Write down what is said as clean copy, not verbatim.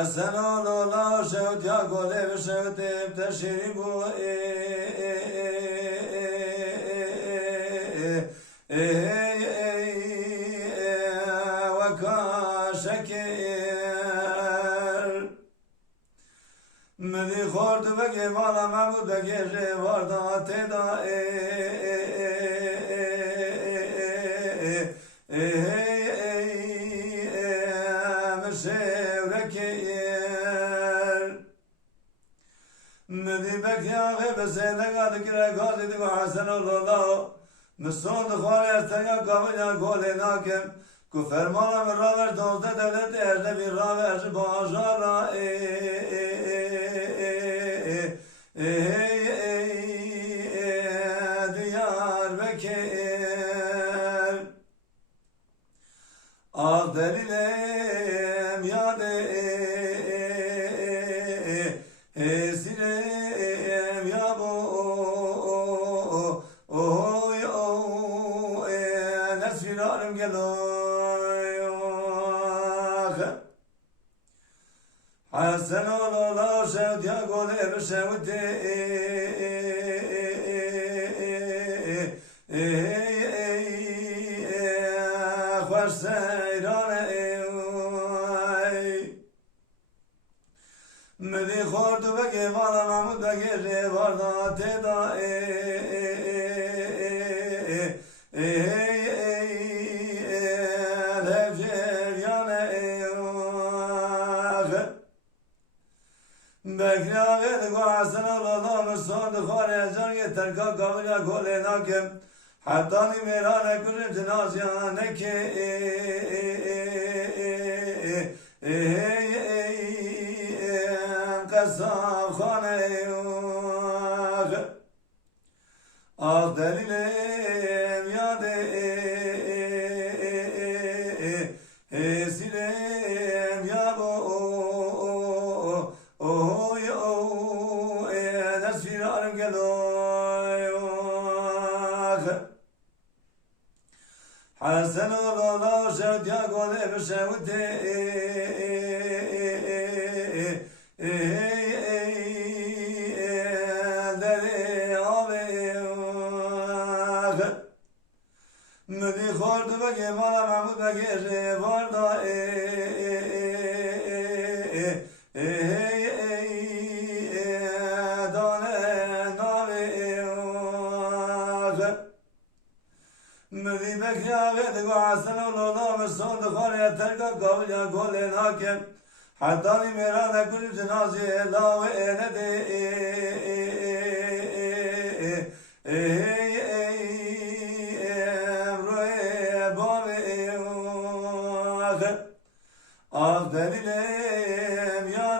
حسن الله شوت يا قولي بشوت بتشربو وكاشكر مدي خورد بگی مالا مبود بگی جواردا تدا مشوركير مدي بك يا غيب سيدك ذكر قاضي دي وحسن الله مسون دخول استنيا قابل يا قولي ناكم كفر مالا من راوش دوزده دولت اجنبي راوش باشارا ديار بكير دليلم ياد سيرم يا بو نسفيرارم قلوخ حسن الله شوت يا قولي بشوتي خوش مدي خورد بگی مالا محمود بگی جواردا تدا بکری آقید گو حسن الله مسون دخوار اجار که ترکا قابل یا گوله ناکم حتی نی میران کنیم جنازیانه که قصاب خانه دلیلم یاد سیرم یا بو نسفیرارم گلوخ حسن الله شوت يا قولي بشوتي مدي خورد بگی مالا محمود بگی جواردا دانه ناوی مدي بکری آقید گو حسن الله مسون دخوار یا ترکا قابل یا گوله ناکم حتی نی میران کنی جنازی لاوی نده دلیلم یا